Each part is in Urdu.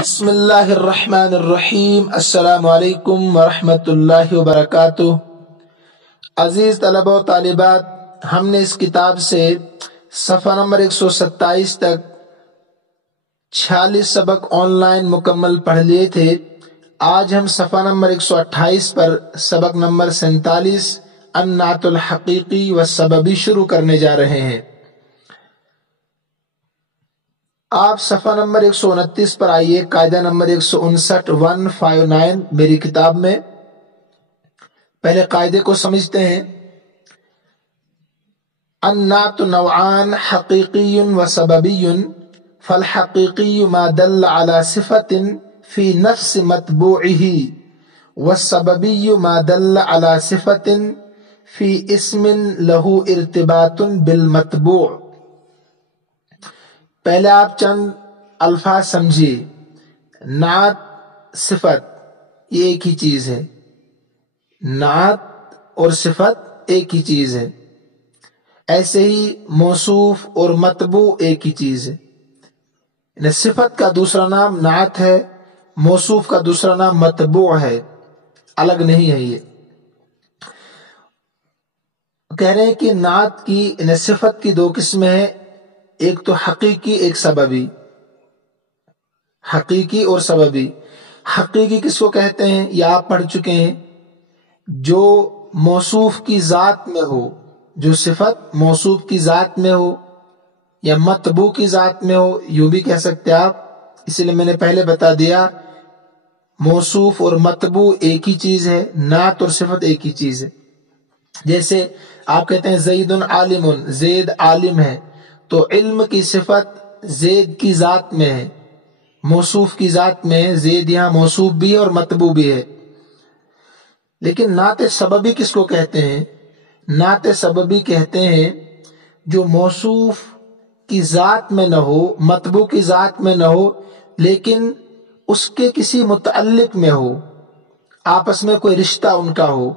بسم اللہ الرحمن الرحیم۔ السلام علیکم ورحمۃ اللہ وبرکاتہ۔ عزیز طلبہ و طالبات، ہم نے اس کتاب سے صفحہ نمبر 127 تک 46 سبق آن لائن مکمل پڑھ لیے تھے۔ آج ہم صفحہ نمبر 128 پر سبق نمبر 47 النعت الحقیقی والسببی شروع کرنے جا رہے ہیں۔ آپ صفحہ نمبر 129 پر آئیے، قاعدہ نمبر 159 میری کتاب میں۔ پہلے قاعدے کو سمجھتے ہیں۔ النعت نوعان حقیقی و سببی، فالحقیقی ما دل على صفت فی نفس متبوعہ، والسببی ما دل على صفت فی اسم لہ ارتباط بالمتبوع۔ پہلے آپ چند الفاظ سمجھیے۔ نعت، صفت، یہ ایک ہی چیز ہے۔ نعت اور صفت ایک ہی چیز ہے۔ ایسے ہی موصوف اور متبوع ایک ہی چیز ہے۔ یعنی صفت کا دوسرا نام نعت ہے، موصوف کا دوسرا نام متبوع ہے، الگ نہیں ہے۔ یہ کہہ رہے ہیں کہ نعت کی یعنی صفت کی دو قسمیں ہیں، ایک تو حقیقی، ایک سببی۔ حقیقی اور سببی۔ حقیقی کس کو کہتے ہیں یہ آپ پڑھ چکے ہیں، جو موصوف کی ذات میں ہو، جو صفت موصوف کی ذات میں ہو یا متبوع کی ذات میں ہو، یوں بھی کہہ سکتے آپ۔ اس لیے میں نے پہلے بتا دیا موصوف اور متبوع ایک ہی چیز ہے، نعت اور صفت ایک ہی چیز ہے۔ جیسے آپ کہتے ہیں زید عالم، زید عالم ہے، تو علم کی صفت زید کی ذات میں ہے، موصوف کی ذات میں ہے۔ زید یہاں موصوف بھی ہے اور متبوع بھی ہے۔ لیکن نعت سببی کس کو کہتے ہیں؟ نعت سببی کہتے ہیں جو موصوف کی ذات میں نہ ہو، متبوع کی ذات میں نہ ہو، لیکن اس کے کسی متعلق میں ہو، آپس میں کوئی رشتہ ان کا ہو۔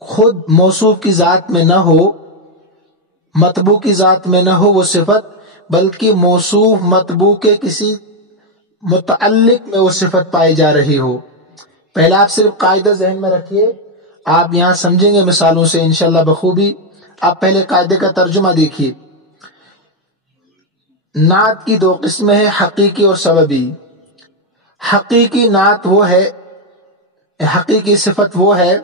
خود موصوف کی ذات میں نہ ہو، متبوع کی ذات میں نہ ہو وہ صفت، بلکہ موصوف متبوع کے کسی متعلق میں وہ صفت پائی جا رہی ہو۔ پہلا آپ صرف قاعدہ ذہن میں رکھیے، آپ یہاں سمجھیں گے مثالوں سے انشاءاللہ بخوبی۔ آپ پہلے قاعدے کا ترجمہ دیکھیے۔ نعت کی دو قسمیں ہیں، حقیقی اور سببی۔ حقیقی نعت وہ ہے، حقیقی صفت وہ ہے،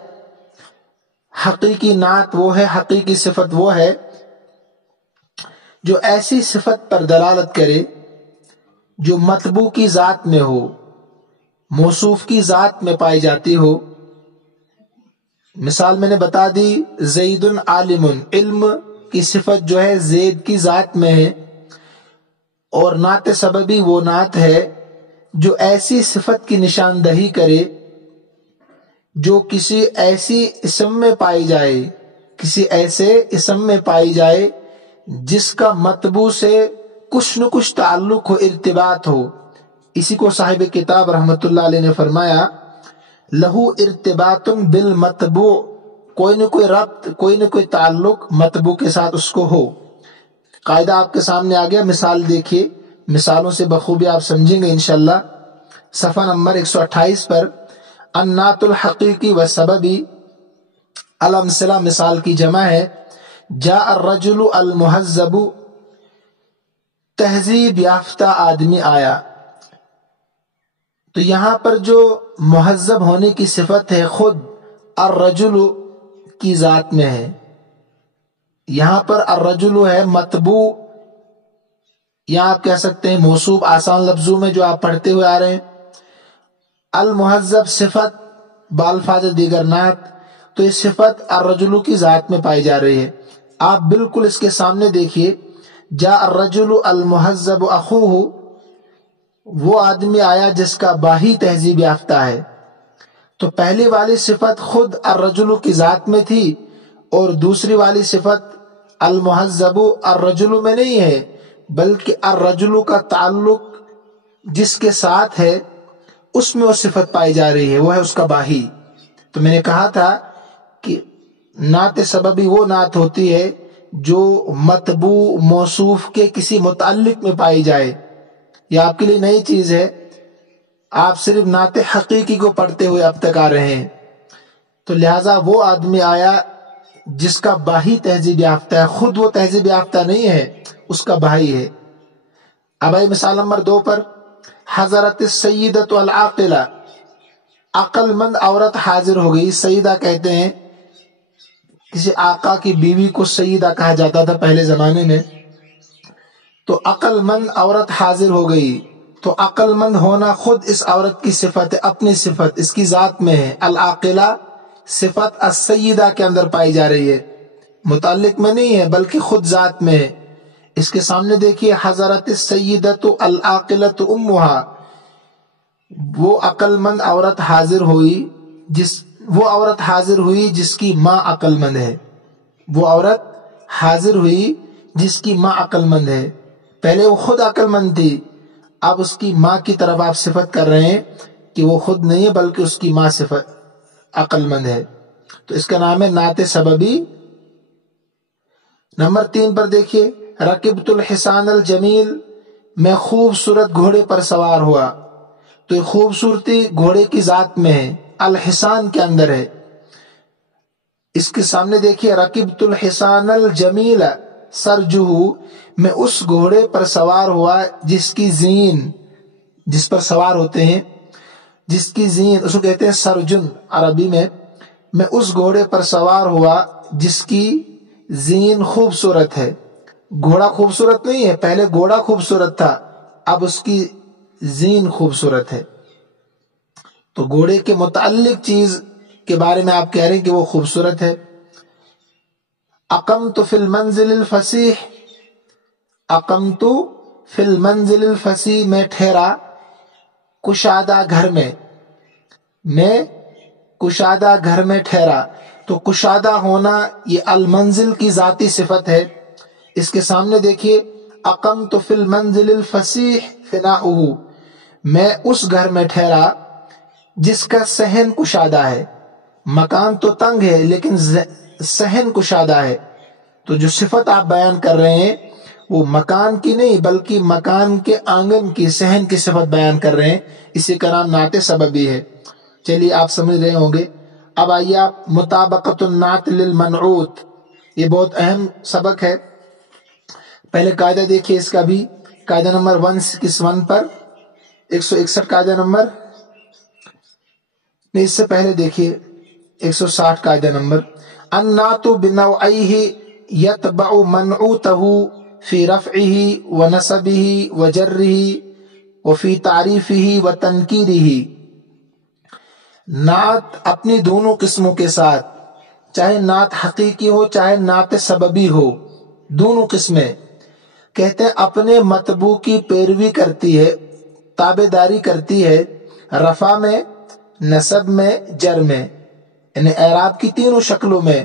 حقیقی نعت وہ ہے، حقیقی صفت وہ ہے جو ایسی صفت پر دلالت کرے جو متبوع کی ذات میں ہو، موصوف کی ذات میں پائی جاتی ہو۔ مثال میں نے بتا دی، زید عالم، علم کی صفت جو ہے زید کی ذات میں ہے، اور نعت سببی وہ نعت ہے جو ایسی صفت کی نشاندہی کرے جو کسی ایسی اسم میں پائی جائے، کسی ایسے اسم میں پائی جائے جس کا متبوع سے کچھ نہ کچھ تعلق ہو، ارتباط ہو۔ اسی کو صاحب کتاب رحمت اللہ علیہ نے فرمایا لہو ارتباط بالمتبوع، کوئی نہ کوئی ربط، کوئی نہ کوئی تعلق متبوع کے ساتھ اس کو ہو۔ قاعدہ آپ کے سامنے آ گیا، مثال دیکھیے، مثالوں سے بخوبی آپ سمجھیں گے انشاءاللہ۔ صفحہ نمبر 128 پر النعت الحقیقی والسببی، الامثلہ مثال کی جمع ہے، جاء الرجل المہذب، تہذیب یافتہ آدمی آیا۔ تو یہاں پر جو مہذب ہونے کی صفت ہے خود الرجل کی ذات میں ہے۔ یہاں پر الرجل ہے متبوع، یا آپ کہہ سکتے ہیں موصوف، آسان لفظوں میں جو آپ پڑھتے ہوئے آ رہے ہیں۔ المہذب صفت بالفاظ دیگر نعت، تو یہ صفت الرجل کی ذات میں پائی جا رہی ہے۔ آپ بالکل اس کے سامنے دیکھیے، جاء الرجل المہذب اخوہ، وہ آدمی آیا جس کا باہی تہذیب یافتہ ہے۔ تو پہلی والی صفت خود الرجل کی ذات میں تھی، اور دوسری والی صفت المہذب الرجل میں نہیں ہے، بلکہ الرجل کا تعلق جس کے ساتھ ہے اس میں وہ صفت پائی جا رہی ہے، وہ ہے اس کا باہی۔ تو میں نے کہا تھا کہ نعت سببی وہ نعت ہوتی ہے جو متبوع موصوف کے کسی متعلق میں پائی جائے، یہ آپ کے لیے نئی چیز ہے، آپ صرف نعت حقیقی کو پڑھتے ہوئے اب تک آ رہے ہیں۔ تو لہٰذا وہ آدمی آیا جس کا بھائی تہذیب یافتہ ہے، خود وہ تہذیب یافتہ نہیں ہے، اس کا بھائی ہے۔ اب آئی مثال نمبر 2 پر، حضرت السیدۃ العاقلہ، عقل مند عورت حاضر ہو گئی۔ سیدہ کہتے ہیں، کسی آقا کی بیوی کو سیدہ کہا جاتا تھا پہلے زمانے میں۔ تو عقل مند عورت حاضر ہو گئی، تو عقل مند ہونا خود اس عورت کی صفت ہے، اپنی صفت اس کی ذات میں ہے۔ العاقلہ صفت السیدہ کے اندر پائی جا رہی ہے، متعلق میں نہیں ہے بلکہ خود ذات میں ہے۔ اس کے سامنے دیکھیے، حضرت السیدۃ العاقلۃ امہا، وہ عقل مند عورت حاضر ہوئی، وہ عورت حاضر ہوئی جس کی ماں عقل مند ہے، وہ عورت حاضر ہوئی جس کی ماں عقل مند ہے۔ پہلے وہ خود عقل مند تھی، اب اس کی ماں کی طرف آپ صفت کر رہے ہیں کہ وہ خود نہیں ہے بلکہ اس کی ماں صفت عقل مند ہے، تو اس کا نام ہے نعت سببی۔ نمبر 3 پر دیکھیے، رکبت الحصان الجمیل، میں خوبصورت گھوڑے پر سوار ہوا۔ تو یہ خوبصورتی گھوڑے کی ذات میں ہے، الحصان کے اندر ہے۔ اس کے سامنے دیکھیے، رکبت الحصان الجمیل سرجہ، میں اس گھوڑے پر سوار ہوا جس کی زین، جس پر سوار ہوتے ہیں جس کی زین، اس کو کہتے ہیں سرجن عربی میں اس گھوڑے پر سوار ہوا جس کی زین خوبصورت ہے۔ گھوڑا خوبصورت نہیں ہے، پہلے گھوڑا خوبصورت تھا، اب اس کی زین خوبصورت ہے۔ تو گھوڑے کے متعلق چیز کے بارے میں آپ کہہ رہے ہیں کہ وہ خوبصورت ہے۔ اقمت فی المنزل الفصیح، اقمت فی المنزل الفصیح، میں ٹھہرا کشادہ گھر میں، میں کشادہ گھر میں ٹھہرا۔ تو کشادہ ہونا یہ المنزل کی ذاتی صفت ہے۔ اس کے سامنے دیکھیے، اقمت فی المنزل الفصیح فناؤہ، میں اس گھر میں ٹھہرا جس کا صحن کشادہ ہے۔ مکان تو تنگ ہے لیکن صحن کشادہ ہے۔ تو جو صفت آپ بیان کر رہے ہیں وہ مکان کی نہیں بلکہ مکان کے آنگن کی، صحن کی صفت بیان کر رہے ہیں، اسی کا نام نعت سببی ہے۔ چلیے آپ سمجھ رہے ہوں گے۔ اب آئیے آپ، مطابقت النعت للمنعوت، یہ بہت اہم سبق ہے۔ پہلے قاعدہ دیکھیے اس کا بھی، قاعدہ نمبر 161 پر، 161 قاعدہ نمبر، نہیں اس سے پہلے دیکھیے 160 قاعدہ نمبر، النعت بنوعیہ یتبع منعوتہ فی رفعہ ونصبہ وجرہ وفی تعریفہ وتنکیرہ۔ نعت اپنی دونوں قسموں کے ساتھ، چاہے نعت حقیقی ہو چاہے نعت سببی ہو، دونوں قسمیں، کہتے ہیں اپنے مطبوع کی پیروی کرتی ہے، تابعداری کرتی ہے، رفع میں، نصب میں، جر میں، یعنی اعراب کی تینوں شکلوں میں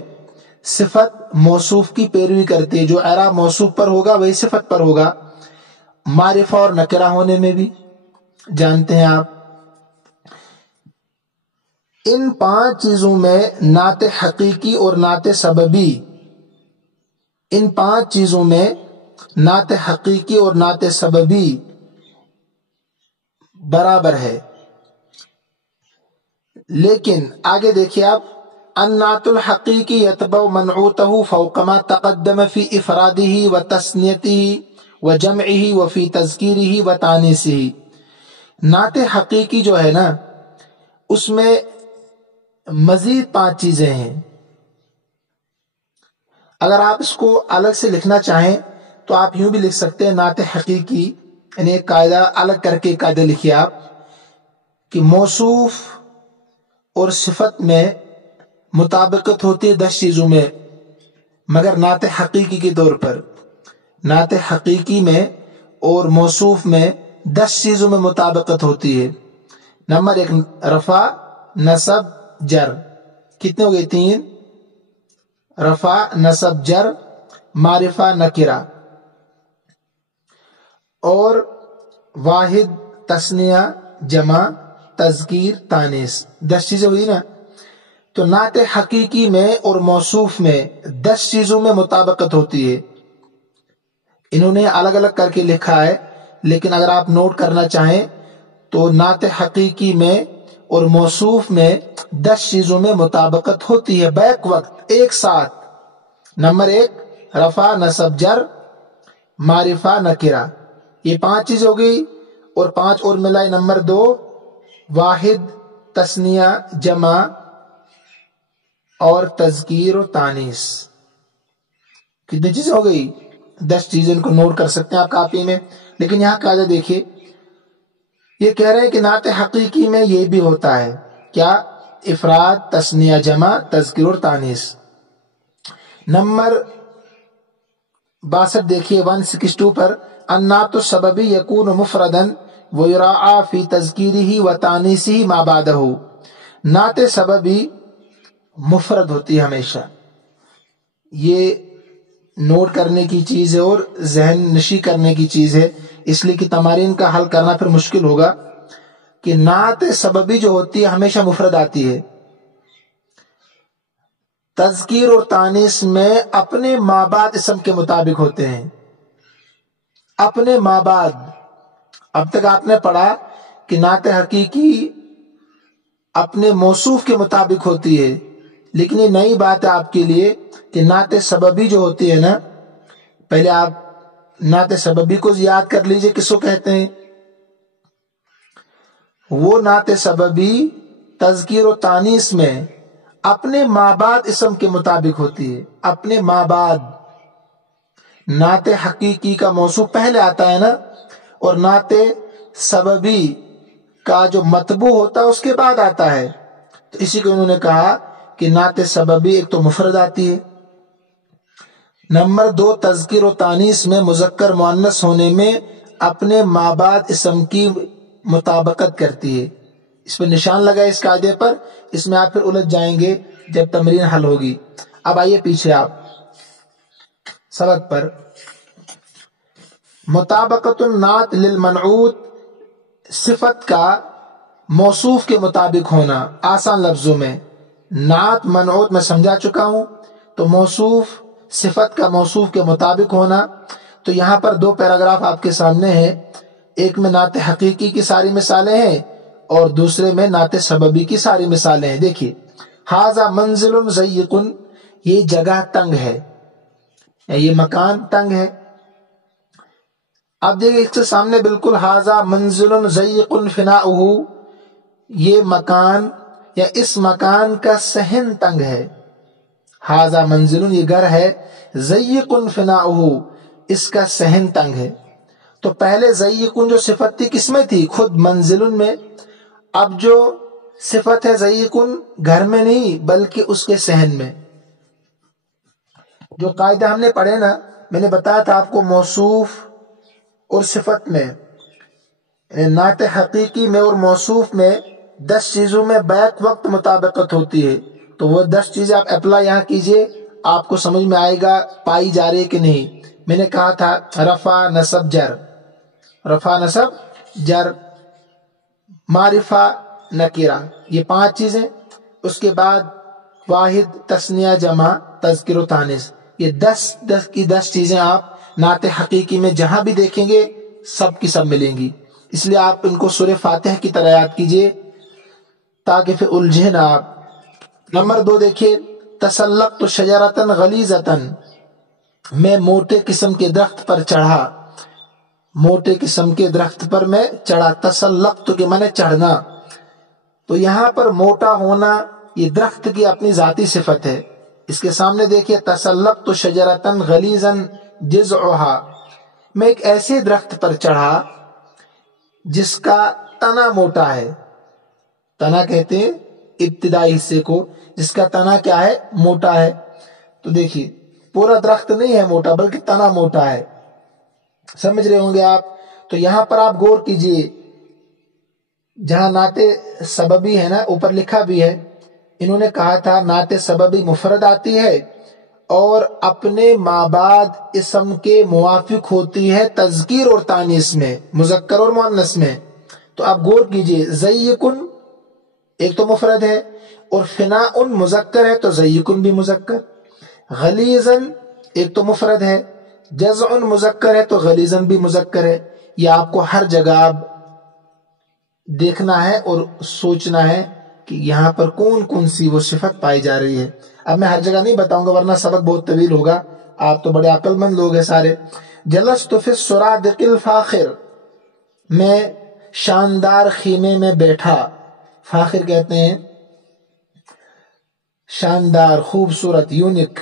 صفت موصوف کی پیروی کرتی ہے۔ جو اعراب موصوف پر ہوگا وہی صفت پر ہوگا، معرفہ اور نکرہ ہونے میں بھی جانتے ہیں آپ۔ ان 5 چیزوں میں نعت حقیقی اور نعت سببی، ان 5 چیزوں میں نعت حقیقی اور نعت سببی برابر ہے۔ لیکن آگے دیکھیے آپ، النعت الحقیقی یتبع منعوتہ فوق ما تقدم فی افرادہ و تثنیتہ و جمعہ و فی تذکیرہ و تانیثہ۔ نعت حقیقی جو ہے نا، اس میں مزید 5 چیزیں ہیں۔ اگر آپ اس کو الگ سے لکھنا چاہیں تو آپ یوں بھی لکھ سکتے ہیں، نعت حقیقی یعنی ایک قاعدہ الگ کر کے قاعدہ لکھیے آپ کہ موصوف اور صفت میں مطابقت ہوتی ہے 10 چیزوں میں، مگر نعت حقیقی کے طور پر، نعت حقیقی میں اور موصوف میں 10 چیزوں میں مطابقت ہوتی ہے۔ نمبر 1 رفع، نصب، جر، کتنے ہو گئے؟ 3، رفع، نصب، جر، معرفہ، نکرہ، اور واحد، تثنیہ، جمع، تذکیر، تانیث، 10 چیزیں ہوئی نا۔ تو نعت حقیقی میں اور موصوف میں 10 چیزوں میں مطابقت ہوتی ہے۔ انہوں نے الگ الگ کر کے لکھا ہے، لیکن اگر آپ نوٹ کرنا چاہیں تو نعت حقیقی میں اور موصوف میں 10 چیزوں میں مطابقت ہوتی ہے بیک وقت ایک ساتھ. نمبر 1 رفع نصب جر معرفہ نکرہ، یہ 5 چیز ہو گئی، اور 5 اور ملائے. نمبر 2 واحد تثنیہ جمع اور تذکیر و تانیث. کتنی چیزیں ہو گئی؟ 10 چیزیں. ان کو نوٹ کر سکتے ہیں آپ کاپی میں. لیکن یہاں قاعدہ دیکھیے، یہ کہہ رہے ہیں کہ نعت حقیقی میں یہ بھی ہوتا ہے کیا؟ افراد تثنیہ جمع تذکیر اور تانیث. نمبر 62 دیکھیے 162 پر، النعت السببی یکون مفردا ویراعی فی تذکیرہ و تانیثہ ما بعدہ. نعت سببی مفرد ہوتی ہے ہمیشہ. یہ نوٹ کرنے کی چیز ہے اور ذہن نشی کرنے کی چیز ہے، اس لیے کہ تمارین کا حل کرنا پھر مشکل ہوگا. کہ نعت سببی جو ہوتی ہے ہمیشہ مفرد آتی ہے. تذکیر اور تانیث میں اپنے مابعد اسم کے مطابق ہوتے ہیں. اپنے مابعد. اب تک آپ نے پڑھا کہ نعت حقیقی اپنے موصوف کے مطابق ہوتی ہے، لیکن یہ نئی بات ہے آپ کے لیے کہ نعت سببی جو ہوتی ہے نا، پہلے آپ نعت سببی کو یاد کر لیجئے کس کو کہتے ہیں. وہ نعت سببی تذکیر و تانیث میں اپنے مابعد اسم کے مطابق ہوتی ہے. اپنے مابعد. نعت حقیقی کا موصوف پہلے آتا ہے نا، اور نعت سببی کا جو مطبوع ہوتا ہے اس کے بعد آتا ہے. تو اسی کو انہوں نے کہا کہ نعت سببی ایک تو مفرد آتی ہے. نمبر 2 تذکیر و تانیث میں مذکر مؤنث ہونے میں اپنے مابعد اسم کی مطابقت کرتی ہے. اس پر نشان لگا اس قاعدے پر، اس میں آپ پھر الجھ جائیں گے جب تمرین حل ہوگی. اب آئیے پیچھے آپ سبق پر. مطابقت النعت للمنعوت، صفت کا موصوف کے مطابق ہونا. آسان لفظوں میں نعت منعوت میں سمجھا چکا ہوں، تو موصوف صفت کا موصوف کے مطابق ہونا. تو یہاں پر 2 پیراگراف آپ کے سامنے ہیں. ایک میں نعت حقیقی کی ساری مثالیں ہیں اور دوسرے میں نعت سببی کی ساری مثالیں ہیں. دیکھیے ھذا منزل ضیق، یہ جگہ تنگ ہے، یہ مکان تنگ ہے. اب دیکھیں اس کے سامنے بالکل ھذا منزل ضیق فناؤہ، یہ مکان یا اس مکان کا صحن تنگ ہے. ھذا منزل یہ گھر ہے، ضیق فناؤہ اس کا صحن تنگ ہے. تو پہلے ضیق جو صفت تھی کس میں تھی؟ خود منزل میں. اب جو صفت ہے ضیق گھر میں نہیں بلکہ اس کے صحن میں. جو قاعدہ ہم نے پڑھے نا، میں نے بتایا تھا آپ کو موصوف اور صفت میں، نعت حقیقی میں اور موصوف میں 10 چیزوں میں بیک وقت مطابقت ہوتی ہے. تو وہ 10 چیزیں آپ اپلائی یہاں کیجئے، آپ کو سمجھ میں آئے گا پائی جا رہی ہے کہ نہیں. میں نے کہا تھا رفع نصب جر، رفع نصب جر معرفہ نکرہ، یہ 5 چیزیں. اس کے بعد واحد تثنیہ جمع تذکیر و تانیث، یہ 10 کی 10 چیزیں آپ نعت حقیقی میں جہاں بھی دیکھیں گے سب کی سب ملیں گی. اس لیے آپ ان کو سورہ فاتح کی طرح یاد کیجئے تاکہ پھر الجھے نہ آپ. نمبر 2 دیکھیے تسلقت شجرۃ غلیظۃ، میں موٹے قسم کے درخت پر چڑھا. موٹے قسم کے درخت پر میں چڑھا. تسلقت کے معنی چڑھنا. تو یہاں پر موٹا ہونا یہ درخت کی اپنی ذاتی صفت ہے. اس کے سامنے دیکھیے تسلقت شجرۃ غلیظا جذعها، میں ایک ایسے درخت پر چڑھا جس کا تنا موٹا ہے. تنا کہتے ہیں ابتدائی حصے کو جس کا تنا کیا ہے؟ موٹا ہے. تو دیکھیے پورا درخت نہیں ہے موٹا بلکہ تنا موٹا ہے. سمجھ رہے ہوں گے آپ. تو یہاں پر آپ غور کیجئے، جہاں نعت سببی ہے نا اوپر لکھا بھی ہے، انہوں نے کہا تھا نعت سببی مفرد آتی ہے اور اپنے مابعد اسم کے موافق ہوتی ہے تذکیر اور تانیث میں، مذکر اور مؤنث میں. تو آپ غور کیجئے ضیق ایک تو مفرد ہے اور فناء مذکر ہے تو ضیق بھی مذکر. غلیظا ایک تو مفرد ہے، جزع مذکر ہے تو غلیظا بھی مذکر ہے. یہ آپ کو ہر جگہ دیکھنا ہے اور سوچنا ہے کہ یہاں پر کون کون سی وہ صفت پائی جا رہی ہے. اب میں ہر جگہ نہیں بتاؤں گا ورنہ سبق بہت طویل ہوگا، آپ تو بڑے عقل مند لوگ ہیں سارے. جلست فی السرادق الفاخر، میں شاندار خیمے میں بیٹھا. فاخر کہتے ہیں شاندار، خوبصورت، یونک.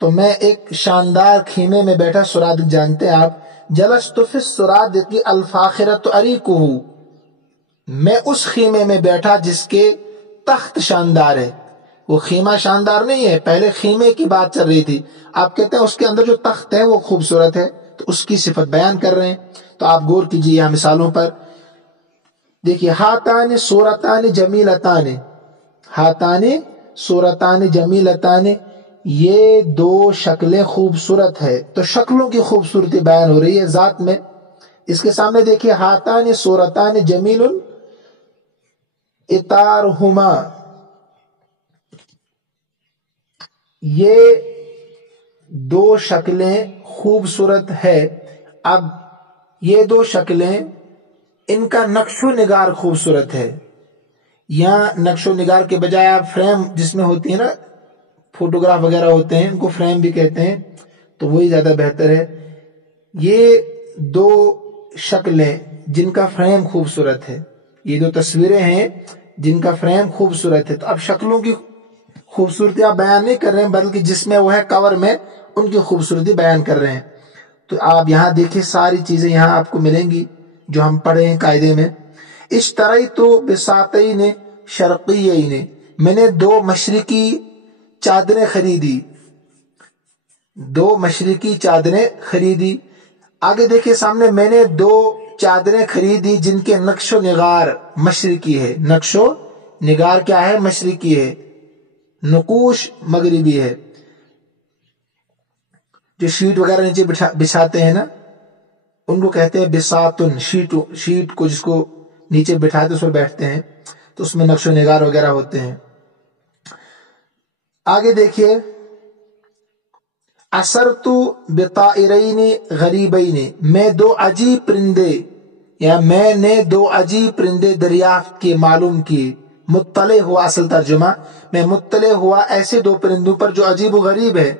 تو میں ایک شاندار خیمے میں بیٹھا. سرادق جانتے ہیں آپ. جلست فی السرادق الفاخرۃ اریکہ، میں اس خیمے میں بیٹھا جس کے تخت شاندار ہے. وہ خیمہ شاندار نہیں ہے، پہلے خیمے کی بات چل رہی تھی، آپ کہتے ہیں اس کے اندر جو تخت ہے وہ خوبصورت ہے، تو اس کی صفت بیان کر رہے ہیں. تو آپ غور کیجیے یہاں مثالوں پر. دیکھیے ہاتان صورتان جمیلتان، ہاتان صورتان جمیلتان، یہ دو شکلیں خوبصورت ہے. تو شکلوں کی خوبصورتی بیان ہو رہی ہے ذات میں. اس کے سامنے دیکھیے ہاتان صورتان جمیل اطارہما، یہ دو شکلیں خوبصورت ہے. اب یہ دو شکلیں، ان کا نقش و نگار خوبصورت ہے. یہاں نقش و نگار کے بجائے آپ فریم جس میں ہوتی ہے نا، فوٹوگراف وغیرہ ہوتے ہیں، ان کو فریم بھی کہتے ہیں، تو وہی زیادہ بہتر ہے. یہ دو شکلیں جن کا فریم خوبصورت ہے، یہ دو تصویریں ہیں جن کا فریم خوبصورت ہے. تو اب شکلوں کی خوبصورتی آپ بیان نہیں کر رہے ہیں، بلکہ جس میں وہ ہے کور میں ان کی خوبصورتی بیان کر رہے ہیں. تو آپ یہاں دیکھیں ساری چیزیں یہاں آپ کو ملیں گی جو ہم پڑھے ہیں قاعدے میں. اشتریت بساتین شرقیین، میں نے دو مشرقی چادریں خریدی، دو مشرقی چادریں خریدی. آگے دیکھیں سامنے، میں نے دو چادریں خریدی جن کے نقش و نگار مشرقی ہے. نقش و نگار کیا ہے؟ مشرقی ہے. نقوش مغربی ہے. جو شیٹ وغیرہ نیچے بچھاتے ہیں نا، ان کو کہتے ہیں بساتن. شیٹ کو جس کو نیچے بٹھاتے اس پر بیٹھتے ہیں، تو اس میں نقش و نگار وغیرہ ہوتے ہیں. آگے دیکھیے اثرت بطائرین غریبین، میں دو عجیب پرندے، یا میں نے دو عجیب پرندے دریافت کیے، معلوم کیے. مطلع ہوا اصل ترجمہ، میں مطلع ہوا ایسے دو پرندوں پر جو عجیب و غریب ہے،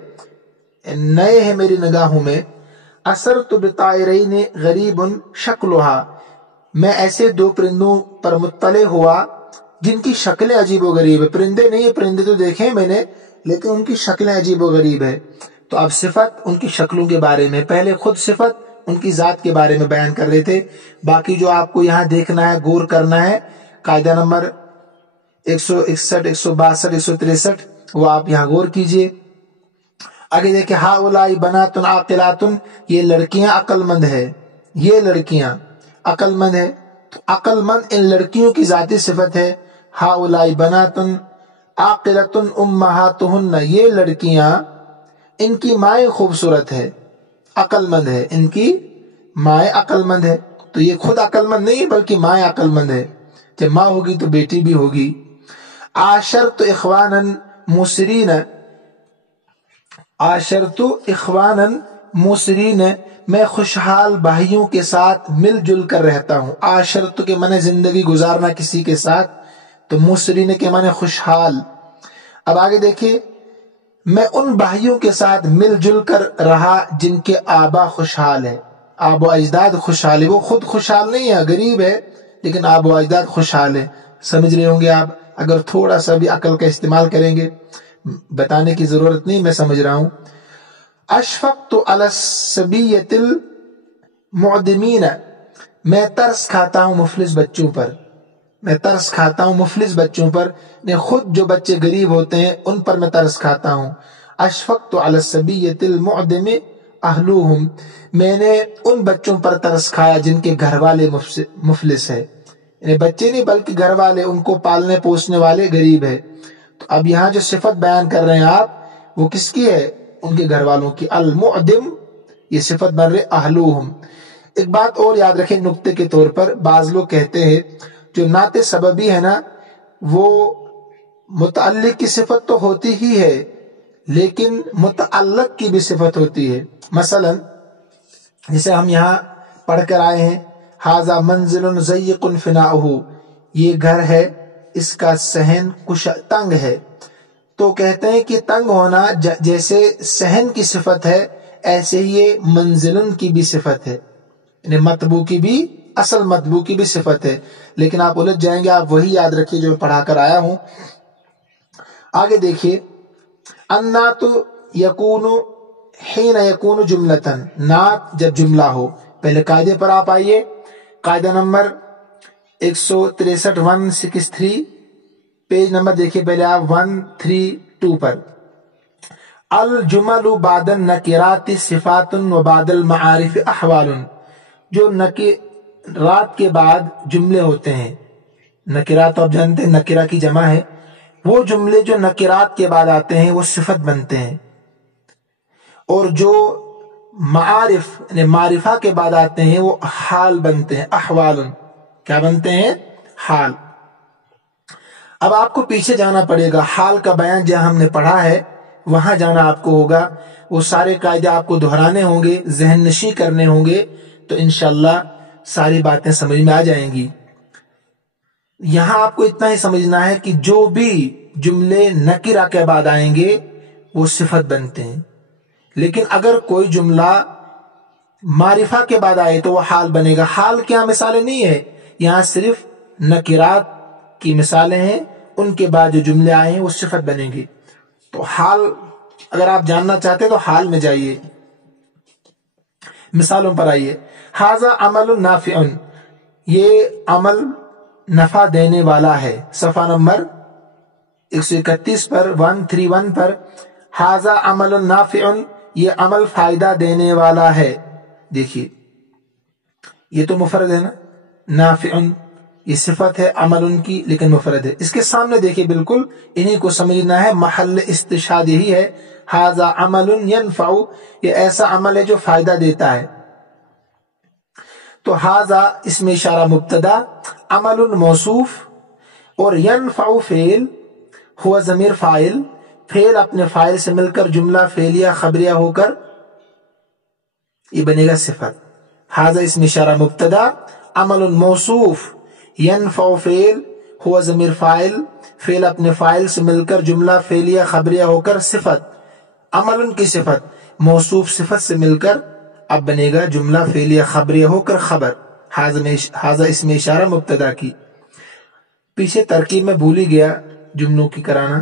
نئے ہیں میری نگاہوں میں. اثرت بطائرین غریب شکلھا، میں ایسے دو پرندوں پر مطلع ہوا جن کی شکلیں عجیب و غریب ہے. پرندے نہیں، پرندے تو دیکھیں میں نے، لیکن ان کی شکلیں عجیب و غریب ہے. تو اب صفت ان کی شکلوں کے بارے میں، پہلے خود صفت ان کی ذات کے بارے میں بیان کر رہے تھے. باقی جو آپ کو یہاں دیکھنا ہے، غور کرنا ہے، قاعدہ نمبر 161 162 163، وہ آپ یہاں غور کیجئے. آگے دیکھیں ہؤلاء بنات عاقلات، یہ لڑکیاں عقل مند ہے، یہ لڑکیاں عقل مند ہے. تو عقل مند ان لڑکیوں کی ذاتی صفت ہے. ہؤلاء بنات عاقلات امہاتہن، یہ لڑکیاں ان کی مائیں خوبصورت ہے، عقل مند ہے، ان کی مائیں عقل مند ہے. تو یہ خود عقل مند نہیں بلکہ مائیں عقل مند ہے. جب ماں ہوگی تو بیٹی بھی ہوگی. عاشرت اخوانا مسرین، عاشرت اخوانا مسرین، میں خوشحال بھائیوں کے ساتھ مل جل کر رہتا ہوں. عاشرت کے معنی زندگی گزارنا کسی کے ساتھ، تو مسرین کے معنی خوشحال. اب آگے دیکھیے، میں ان بھائیوں کے ساتھ مل جل کر رہا جن کے آبا خوشحال ہے، آب و اجداد خوشحال ہے. وہ خود خوشحال نہیں ہے، غریب ہے، لیکن آب و اجداد خوشحال ہے. سمجھ رہے ہوں گے آپ اگر تھوڑا سا بھی عقل کا استعمال کریں گے. بتانے کی ضرورت نہیں، میں سمجھ رہا ہوں. اشفقت علی الصبیۃ المعدمین، میں ترس کھاتا ہوں مفلس بچوں پر، میں ترس کھاتا ہوں مفلس بچوں پر. خود جو بچے غریب ہوتے ہیں ان پر میں ترس کھاتا ہوں. اشفقت علی الصبیۃ المعدم اہلوہم، میں نے ان بچوں پر ترس کھایا جن کے گھر والے مفلس ہے. یعنی بچے نہیں بلکہ گھر والے، ان کو پالنے پوسنے والے غریب ہے. تو اب یہاں جو صفت بیان کر رہے ہیں آپ، وہ کس کی ہے؟ ان کے گھر والوں کی. المعدم، یہ صفت بن رہے اہلوہم. ایک بات اور یاد رکھیں نقطے کے طور پر، بعض لوگ کہتے ہیں جو نعت سببی ہے نا، وہ متعلق کی صفت تو ہوتی ہی ہے لیکن متعلق کی بھی صفت ہوتی ہے. مثلا جسے ہم یہاں پڑھ کر آئے ہیں ھذا منزل ضیق فناؤہ، یہ گھر ہے اس کا صحن کش تنگ ہے. تو کہتے ہیں کہ تنگ ہونا جیسے صحن کی صفت ہے ایسے ہی یہ منزلن کی بھی صفت ہے، یعنی مطبوع کی بھی، اصل مطبوع کی بھی صفت ہے. لیکن آپ الجھ جائیں گے، آپ وہی یاد رکھیے جو پڑھا کر آیا ہوں. آگے دیکھیے النعت یکون حین یکون جملتن، نعت جب جملہ ہو. پہلے قاعدے پر آپ آئیے، قاعدہ نمبر 163 163 پیج نمبر دیکھیے پہلے آپ 132 پر. الجمل بعد النکرات صفات و بعد المعارف احوال، جو نکرات کے بعد جملے ہوتے ہیں، نکرات آپ جانتے ہیں نکرہ کی جمع ہے، وہ جملے جو نکرات کے بعد آتے ہیں وہ صفت بنتے ہیں، اور جو معارف یعنی معرفہ کے بعد آتے ہیں وہ حال بنتے ہیں، احوال کیا بنتے ہیں؟ حال. اب آپ کو پیچھے جانا پڑے گا، حال کا بیان جہاں ہم نے پڑھا ہے وہاں جانا آپ کو ہوگا، وہ سارے قاعدے آپ کو دہرانے ہوں گے، ذہن نشی کرنے ہوں گے، تو انشاءاللہ ساری باتیں سمجھ میں آ جائیں گی. یہاں آپ کو اتنا ہی سمجھنا ہے کہ جو بھی جملے نکرہ کے بعد آئیں گے وہ صفت بنتے ہیں، لیکن اگر کوئی جملہ معرفہ کے بعد آئے تو وہ حال بنے گا. حال کیا مثالیں نہیں ہے، یہاں صرف نکرات کی مثالیں ہیں، ان کے بعد جو جملے آئے ہیں وہ صفت بنیں گی. تو حال اگر آپ جاننا چاہتے ہیں تو حال میں جائیے، مثالوں پر آئیے. ھذا عمل نافع، یہ عمل نفع دینے والا ہے. صفحہ نمبر 131 پر 131 پر ھذا عمل نافع، یہ عمل فائدہ دینے والا ہے. دیکھیے یہ تو مفرد ہے نا، نافع یہ صفت ہے عمل ان کی لیکن مفرد ہے. اس کے سامنے دیکھیے بالکل انہی کو سمجھنا ہے، محل استشہاد یہی ہے. ھذا عمل ینفع، یہ ایسا عمل ہے جو فائدہ دیتا ہے. تو ھذا اسم اشارہ مبتدا، عمل موصوف، اور ینفع فعل، ہوا ضمیر فاعل، فعل اپنے فاعل سے مل کر جملہ فعلیہ خبریہ ہو کر یہ بنے گا صفت. ھذا اسم اشارہ مبتدا، عمل موصوف، ینفع فعل، ہوا ضمیر فاعل، فعل اپنے فاعل سے مل کر جملہ فعلیہ خبریہ ہو کر صفت. عمل کی صفت موصوف صفت سے مل کر اب بنے گا جملہ فعلیہ خبریہ ہو کر خبر. ھذا اسم اشارہ مبتدا کی. پیچھے ترکیب میں بھول ہی گیا جملوں کی کرانا،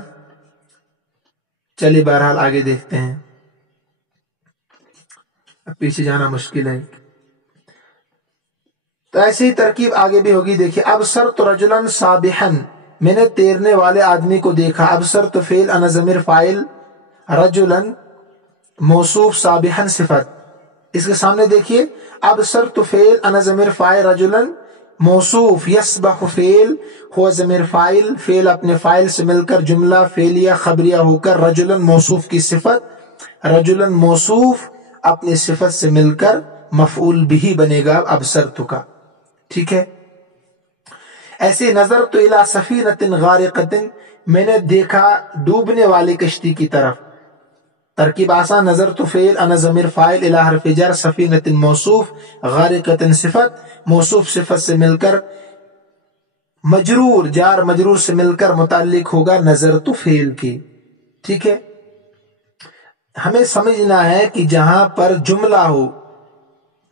چلیے بہرحال آگے دیکھتے ہیں، اب پیچھے جانا مشکل ہے. تو ایسی ہی ترکیب آگے بھی ہوگی. دیکھیے ابصرت رجلا سابحا، میں نے تیرنے والے آدمی کو دیکھا. ابصرت فعل انا ضمیر فاعل، رجلا موصوف، سابحا صفت. اس کے سامنے دیکھیے ابصرت فعل انا ضمیر فاعل، رجلا موصوف، یسبح فعل ہوا ضمیر فاعل، فعل اپنے فاعل سے مل کر جملہ فعلیہ خبریہ ہو کر رجلا موصوف کی صفت. رجلا موصوف اپنی صفت سے مل کر مفعول بھی بنے گا ابصرت کا. ٹھیک ہے. ایسے نظرت الی سفینۃ غارقۃ، میں نے دیکھا ڈوبنے والی کشتی کی طرف. ترکیب آسان، نظرت فعل انا ضمیر فاعل الی حرف جر، سفینۃ موصوف، غارقۃ صفت، موصوف صفت سے مل کر مجرور جار مجرور سے مل کر متعلق ہوگا نظرت فعل کی. ٹھیک ہے. ہمیں سمجھنا ہے کہ جہاں پر جملہ ہو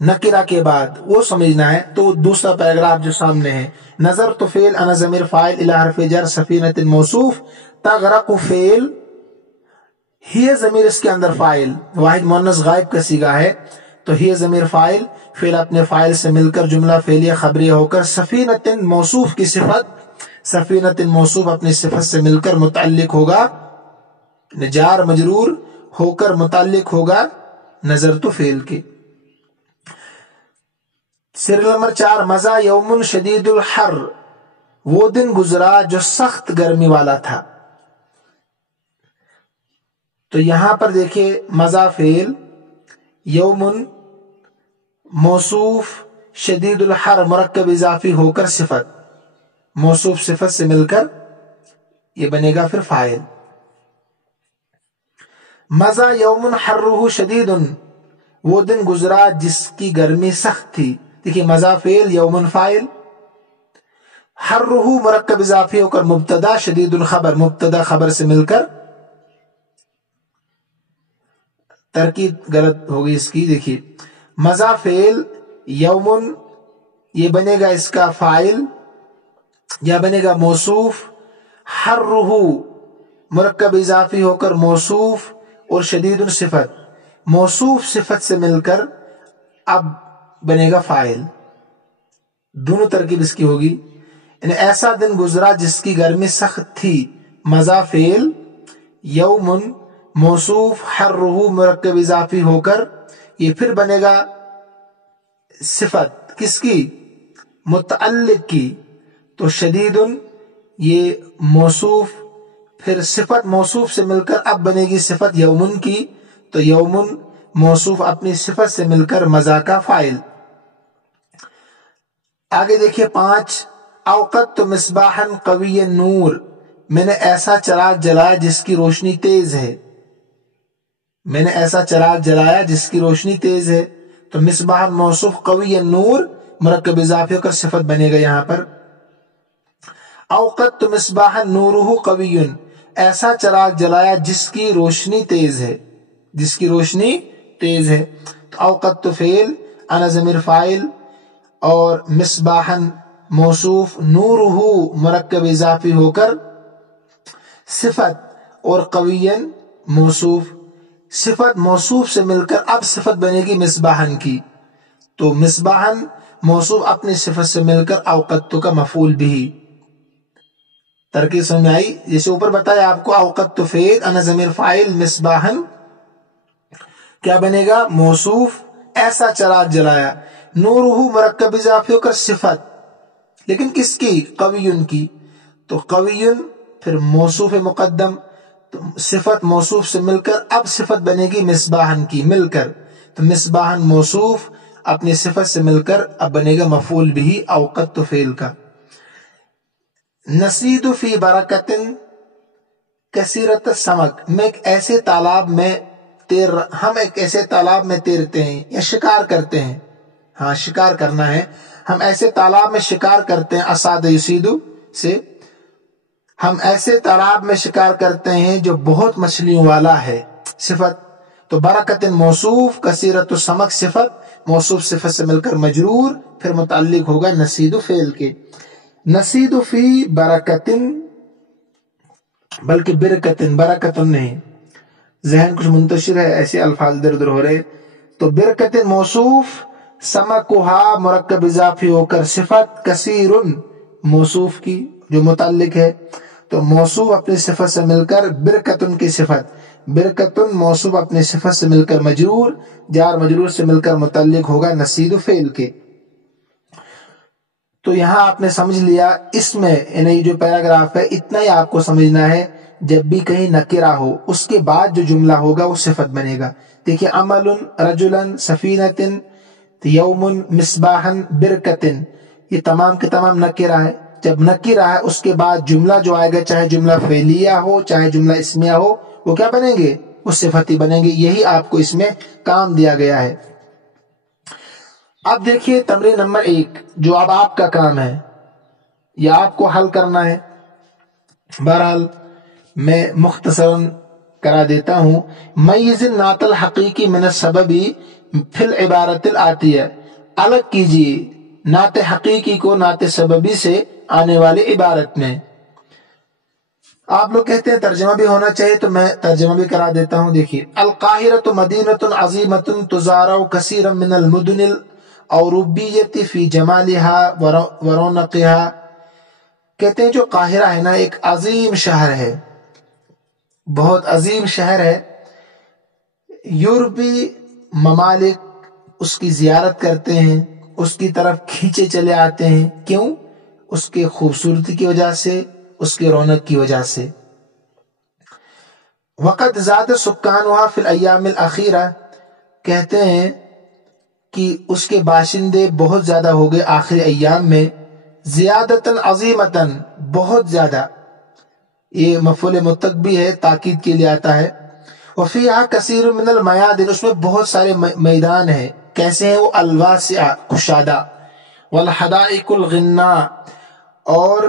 نکرہ کے بعد وہ سمجھنا ہے. تو دوسرا پیراگراف جو سامنے ہے، نظرت فعل انا ضمیر فاعل الی حرف جر، سفینۃ موصوف، تغرق فعل، ہی ضمیر اس کے اندر فاعل، واحد مؤنث غائب کا صیغہ ہے تو ہی ضمیر فاعل، فعل اپنے فاعل سے مل کر جملہ فعلیہ خبریہ ہو کر سفینۃ موصوف کی صفت، سفینۃ موصوف اپنی صفت سے مل کر متعلق ہوگا جار مجرور ہو کر متعلق ہوگا نظرت فعل کے. سیریل نمبر 4 مضى یوم شدید الحر، وہ دن گزرا جو سخت گرمی والا تھا. تو یہاں پر دیکھیں مضى فعل، یوم موصوف، شدید الحر مرکب اضافی ہو کر صفت، موصوف صفت سے مل کر یہ بنے گا پھر فاعل. مضى یوم حرہ شدید، وہ دن گزرا جس کی گرمی سخت تھی. دیکھیے مضا فعل یومن فاعل، حرہ مرکب اضافی ہو کر مبتدا، شدید خبر، مبتدا خبر سے مل کر، ترکیب غلط ہوگی اس کی. دیکھیے مضا فعل یومن یہ بنے گا اس کا فاعل یا بنے گا موصوف، حرہ مرکب اضافی ہو کر موصوف، اور شدید صفت، موصوف صفت سے مل کر اب بنے گا فاعل. دونوں ترکیب اس کی ہوگی. یعنی ایسا دن گزرا جس کی گرمی سخت تھی، مضا فعل یومن موصوف، حرہ مرکب اضافی ہو کر یہ پھر بنے گا صفت کس کی؟ متعلق کی. تو شدید یہ موصوف، پھر صفت موصوف سے مل کر اب بنے گی صفت یومن کی. تو یومن موصوف اپنی صفت سے مل کر مضا کا فاعل. آگے دیکھیے 5، اوقدت مصباحا قوی النور، میں نے ایسا چراغ جلایا جس کی روشنی تیز ہے. میں نے ایسا چراغ جلایا جس کی روشنی تیز ہے. تو مصباح موصوف، قوی النور مرکب اضافی ہو کر صفت بنے گا یہاں پر. اوقدت مصباحا نورہ قوی، ایسا چراغ جلایا جس کی روشنی تیز ہے، جس کی روشنی تیز ہے. تو اوقدت فعل، انا ضمیر فاعل، اور مصباحا موصوف، نورہ مرکب اضافی ہو کر صفت، اور قویا موصوف، صفت موصوف سے مل کر اب صفت بنے گی مصباحن کی. تو مصباحن موصوف اپنی صفت سے مل کر اوقدت کا مفعول بھی. ترکیب سمجھ میں آئی؟ جیسے اوپر بتایا آپ کو، اوقدت فعل، انا ضمیر فاعل، مصباحن کیا بنے گا؟ موصوف، ایسا چراغ جلایا، نورہ مرکب اضافی ہو کر صفت، لیکن کس کی؟ قوی کی. تو قوی پھر موصوف مقدم، تو صفت موصوف سے مل کر اب صفت بنے گی مصباحن کی مل کر. تو مصباحن موصوف اپنی صفت سے مل کر اب بنے گا مفعول بھی اوقدت فعل کا. نصید فی برکت کثیرت السمک، میں ایک ایسے تالاب میں ہم ایک ایسے تالاب میں تیرتے ہیں یا شکار کرتے ہیں. ہاں شکار کرنا ہے، ہم ایسے تالاب میں شکار کرتے ہیں. اساد یسیدو سے ہم ایسے تالاب میں شکار کرتے ہیں جو بہت مچھلیوں والا ہے، صفت. تو برکت موصوف، کثیرت السمک صفت، موصوف صفت سے مل کر مجرور، پھر متعلق ہوگا نصید فعل کے. نصید فی برکتن، بلکہ برکتن، برکتن نہیں، ذہن کچھ منتشر ہے، ایسے الفاظ ادھر ادھر ہو رہے. تو برکتن موصوف، سمکھا مرکب اضافی ہو کر صفت، کثیرن موصوف کی جو متعلق ہے. تو موصوف اپنی صفت سے مل کر برکتن کی صفت، برکتن موصوف اپنی صفت سے مل کر مجرور، جار مجرور سے مل کر متعلق ہوگا نصید فعل کے. تو یہاں آپ نے سمجھ لیا، اس میں یعنی جو پیراگراف ہے اتنا ہی آپ کو سمجھنا ہے. جب بھی کہیں نکرہ ہو اس کے بعد جو جملہ ہوگا وہ صفت بنے گا. دیکھیے عمل، رجلا، سفینۃ، یوم، مصباحا، برکتن، یہ تمام کے تمام نکرہ ہے. جب نکرہ ہے اس کے بعد جملہ جو آئے گا، چاہے جملہ فعلیہ ہو چاہے جملہ اسمیہ ہو، وہ کیا بنیں گے؟ وہ صفتی بنیں گے. یہی آپ کو اس میں کام دیا گیا ہے. اب دیکھیے تمرین نمبر 1 جو اب آپ کا کام ہے یا آپ کو حل کرنا ہے. بہرحال میں مختصراً کرا دیتا ہوں. میز النعت الحقیقی من السبب فی العبارت الآتیہ، الگ کیجیے نعت حقیقی کو نعت سببی سے آنے والی عبارت میں. آپ لوگ کہتے ہیں ترجمہ بھی ہونا چاہیے، تو میں ترجمہ بھی کرا دیتا ہوں. دیکھیے القاہرۃ مدینۃ عظیمۃ تزار کثیرا من المدن الاوروبیۃ فی جمالها ورونقها. کہتے ہیں جو قاہرہ ہے نا ایک عظیم شہر ہے، بہت عظیم شہر ہے. یورپی ممالک اس کی زیارت کرتے ہیں، اس کی طرف کھینچے چلے آتے ہیں. کیوں؟ اس کے خوبصورتی کی وجہ سے، اس کے رونق کی وجہ سے. وقت زاد سکانها فی الایام الاخیرہ، کہتے ہیں کہ اس کے باشندے بہت زیادہ ہو گئے آخری ایام میں. زیادتاً عظیمتاً، بہت زیادہ، یہ مفعول مطلق بھی ہے، تاکید کے لیے آتا ہے. وفیہا کثیر من المیادن، اس میں بہت سارے میدان ہیں. کیسے ہیں وہ؟ الواسعہ کشادہ، والحدائق الغناء، اور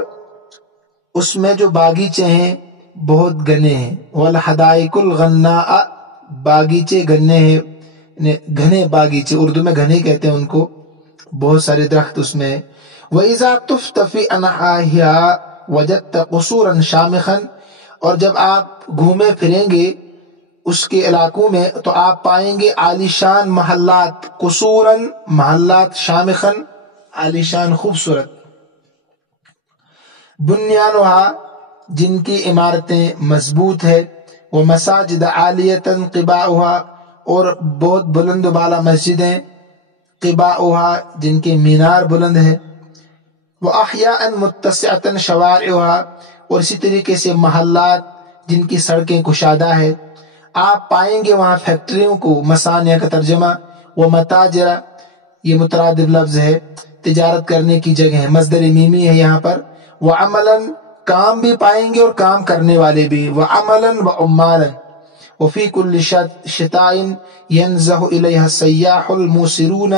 اس میں جو باغیچے ہیں بہت گھنے ہیں. والحدائق الغناء، باغیچے گھنے ہیں، گھنے باغیچے، اردو میں گھنے کہتے ہیں ان کو، بہت سارے درخت اس میں. وَإِذَا طُفْتَ فِي أَنْحَائِهَا وَجَدْتَ قُصُورًا شَامِخًا، اور جب آپ گھومے پھریں گے اس کے علاقوں میں تو آپ پائیں گے عالیشان محلات، قصوراً محلات، شامخاً عالیشان خوبصورت. بنیانها، جن کی عمارتیں مضبوط ہے. ومساجد عالیةً قباؤها، اور بہت بلند و بالا مسجدیں. قباؤها، جن کے مینار بلند ہے. وأحياء متسعة شوارعها، اور اسی طریقے سے محلات جن کی سڑکیں کشادہ ہے. آپ پائیں گے وہاں فیکٹریوں کو، مصانع کا ترجمہ. ومتاجر، یہ مترادف لفظ ہے، تجارت کرنے کی جگہ ہے، مصدر میمی ہے یہاں پر. وعملاً، کام بھی پائیں گے اور کام کرنے والے بھی. وعملاً وعمالاً. وفی کل شتاء ينزح الیہا السیاح الموسرون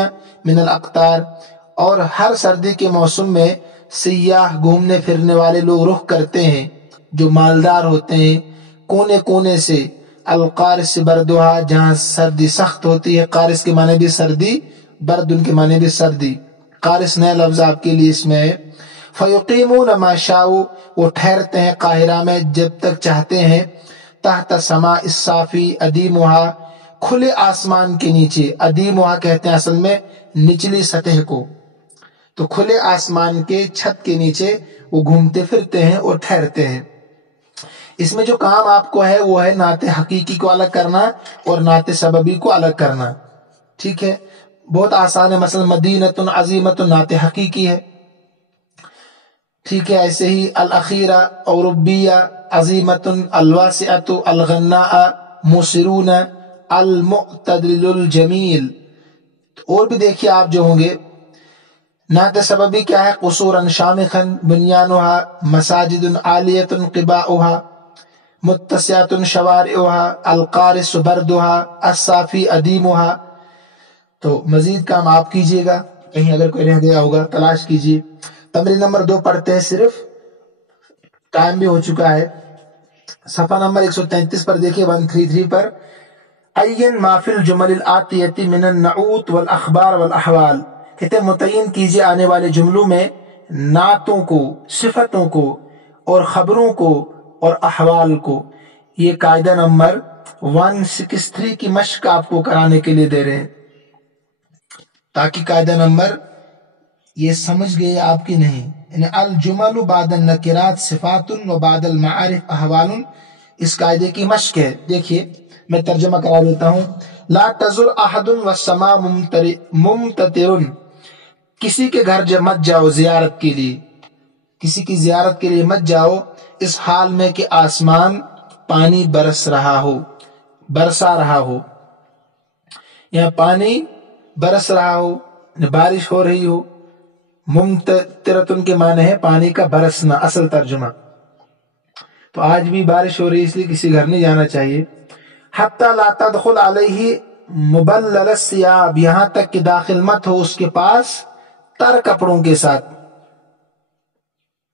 من الاقطار، اور ہر سردی کے موسم میں سیاح، گھومنے پھرنے والے لوگ رخ کرتے ہیں جو مالدار ہوتے ہیں کونے کونے سے. القارس بردها، جہاں سردی سخت ہوتی ہے. قارس کے معنی بھی سردی، برد ان کے معنی بھی سردی. قارس نیا لفظ آپ کے لیے اس میں ہے. فیقیمون ما شاءوا، وہ ٹھہرتے ہیں قاہرہ میں جب تک چاہتے ہیں. تحت سماء الصافی ادیمها، کھلے آسمان کے نیچے. ادیمها کہتے ہیں اصل میں نچلی سطح کو، تو کھلے آسمان کے چھت کے نیچے وہ گھومتے پھرتے ہیں اور ٹھہرتے ہیں. اس میں جو کام آپ کو ہے وہ ہے نعت حقیقی کو الگ کرنا اور نعت سببی کو الگ کرنا. ٹھیک ہے، بہت آسان ہے. مثلا مدینۃ عظیمۃ نعت حقیقی ہے. ٹھیک ہے، ایسے ہی الاخیرہ اوروبیہ عظیمۃ، الواسعۃ الغناء موسرون المعتدل الجمیل. اور بھی دیکھیے آپ جو ہوں گے. نعت سببی کیا ہے؟ قصوراً شامخاً بنیانها مساجد عالیۃ قباؤها متسعۃ شوارعها القارس بردها الصافی ادیمها. تو مزید کام آپ کیجئے گا، کہیں اگر کوئی رہ گیا ہوگا تلاش کیجئے. تمرین نمبر 2 پڑھتے ہیں، صرف ٹائم بھی ہو چکا ہے. صفحہ نمبر 133 پر دیکھیے، 133 پر. عین ما فی الجمل الآتیۃ من النعوت والاخبار والاحوال، کہتے ہیں متعین کیجئے آنے والے جملوں میں نعتوں کو، صفتوں کو، اور خبروں کو اور احوال کو. یہ قاعدہ نمبر 163 کی مشق آپ کو کرانے کے لیے دے رہے ہیں، تاکہ قاعدہ نمبر یہ سمجھ گئے آپ کی نہیں. یعنی الجمل بعد النکرات صفات و بعد المعارف احوال، اس قاعدے کی مشق ہے. دیکھیے میں ترجمہ کرا دیتا ہوں. لا تزر احد والسماء ممتطر، کسی کے گھر مت جاؤ زیارت کے لیے، کسی کی زیارت کے لیے مت جاؤ اس حال میں کہ آسمان پانی برس رہا ہو، برسا رہا ہو. یہاں پانی برس رہا ہو، بارش ہو رہی ہو. ممتطرتن کے معنی ہے پانی کا برسنا، اصل ترجمہ. تو آج بھی بارش ہو رہی ہے، اس لیے کسی گھر نہیں جانا چاہیے. حتی لا تدخل علیہ مبلل الثیاب، یہاں تک کہ داخل مت ہو اس کے پاس تر کپڑوں کے ساتھ.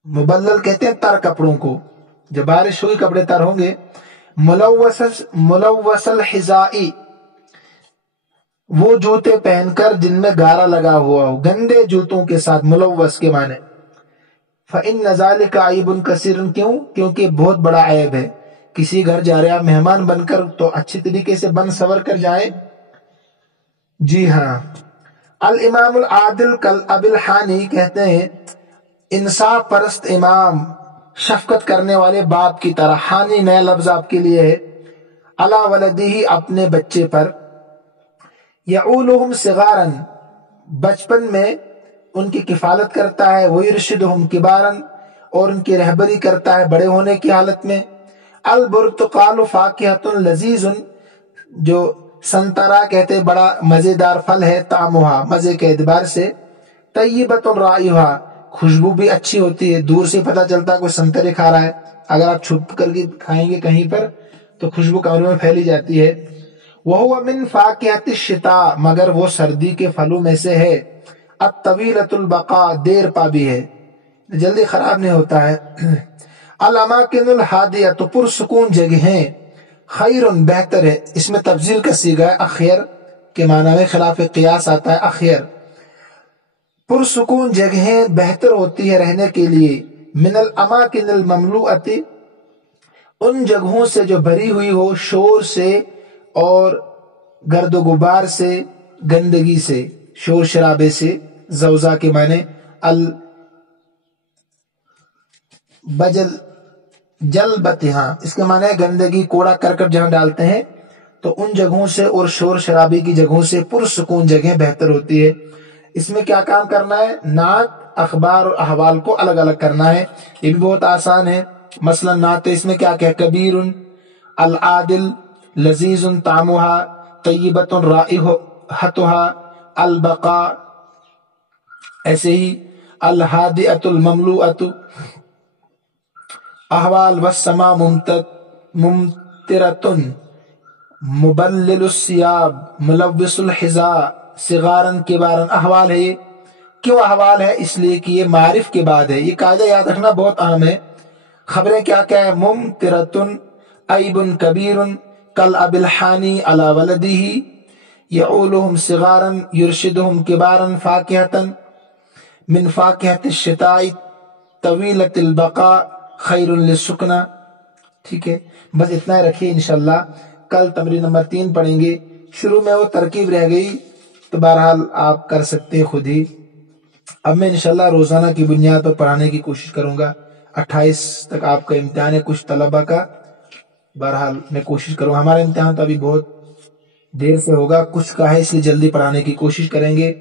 مبلل کہتے ہیں تر کپڑوں کو، جب بارش ہوگی کپڑے تر ہوں گے. ملوث الحذاء، وہ جوتے پہن کر جن میں گارا لگا ہوا ہو، گندے جوتوں کے ساتھ، ملوث کے معنی. فإن ذلك عیب کثیر، کیوں؟ کیونکہ بہت بڑا عیب ہے. کسی گھر جا رہے آپ مہمان بن کر تو اچھی طریقے سے بن سور کر جائیں. جی ہاں. الامام العادل کالاب الحانی کہتے ہیں انصاف پرست امام، شفقت کرنے والے باپ کی طرح. حانی نیا لفظ آپ کے لیے ہے. علی ولدہ، اپنے بچے پر. یعولہم صغارا، بچپن میں ان کی کفالت کرتا ہے. ویرشدہم کبارا، اور ان کی رہبری کرتا ہے بڑے ہونے کی حالت میں. البرتقال فاکہۃ لذیذ، جو سنترا کہتے ہیں بڑا مزیدار پھل ہے، طعمها، مزے کے اعتبار سے. طیبۃ رائحہ، خوشبو بھی اچھی ہوتی ہے، دور سے پتہ چلتا ہے کوئی سنترے کھا رہا ہے. اگر آپ چھپ کر کے کھائیں گے کہیں پر تو خوشبو کمرے میں پھیلی جاتی ہے۔ وَهُوَ مِن فَاكِهَةِ الشِّتَاء، مگر وہ سردی کے پھلوں میں سے ہے۔ الطویلۃ البقاء، دیر پا بھی ہے، جلدی خراب نہیں ہوتا ہے۔ الاماکن الحادیۃ، پرسکون جگہیں، خیر، بہتر ہے، اس میں تفضیل کا صیغہ ہے، اخیر کے معنی میں خلاف قیاس آتا ہے اخیر۔ پرسکون جگہیں بہتر ہوتی ہے رہنے کے لیے، من الاماکن المملوءۃ، ان جگہوں سے جو بھری ہوئی ہو شور سے اور گرد و غبار سے، گندگی سے، شور شرابے سے۔ زوزہ کے معنی جلبت، ہاں اس کے معنی ہے گندگی، کوڑا کرکٹ جہاں ڈالتے ہیں، تو ان جگہوں سے اور شور شرابے کی جگہوں سے پرسکون جگہیں بہتر ہوتی ہے۔ اس میں کیا کام کرنا ہے؟ نعت، اخبار اور احوال کو الگ الگ کرنا ہے، یہ بھی بہت آسان ہے۔ مثلا نعت اس میں کیا کہ کبیر، العادل، لذیذ طعمها، طیبۃ رائحتها، البقاء، ایسے ہی الہادئۃ المملوءۃ۔ احوال والسماء ممطرۃ، مبلل الثیاب، ملوث الحذاء، صغارا کبارا۔ احوال ہے، یہ کیوں احوال ہے؟ اس لیے کہ یہ معرف کے بعد ہے، یہ قاعدہ یاد رکھنا بہت اہم ہے۔ خبریں کیا کیا ہے؟ ممطرۃ، عیب کبیر، کالاب الحانی علی ولدہ، یعولہم صغارا یرشدہم کبارا، فاکہۃ من فاکہۃ الشتاء، طویلۃ البقاء، خیر للسکنہ۔ ٹھیک ہے، بس اتنا ہی رکھیے، انشاءاللہ کل تمرین نمبر 3 پڑھیں گے۔ شروع میں وہ ترکیب رہ گئی تو بہرحال آپ کر سکتے ہیں خود ہی۔ اب میں انشاءاللہ روزانہ کی بنیاد پر پڑھانے کی کوشش کروں گا۔ 28 تک آپ کا امتحان ہے کچھ طلبہ کا، بہرحال میں کوشش کروں گا۔ ہمارا امتحان تو ابھی بہت دیر سے ہوگا، کچھ کا ہے، اس لیے جلدی پڑھانے کی کوشش کریں گے۔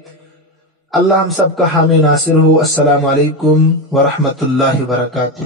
اللہ ہم سب کا حامی و ناصر ہو۔ السلام علیکم ورحمۃ اللہ وبرکاتہ۔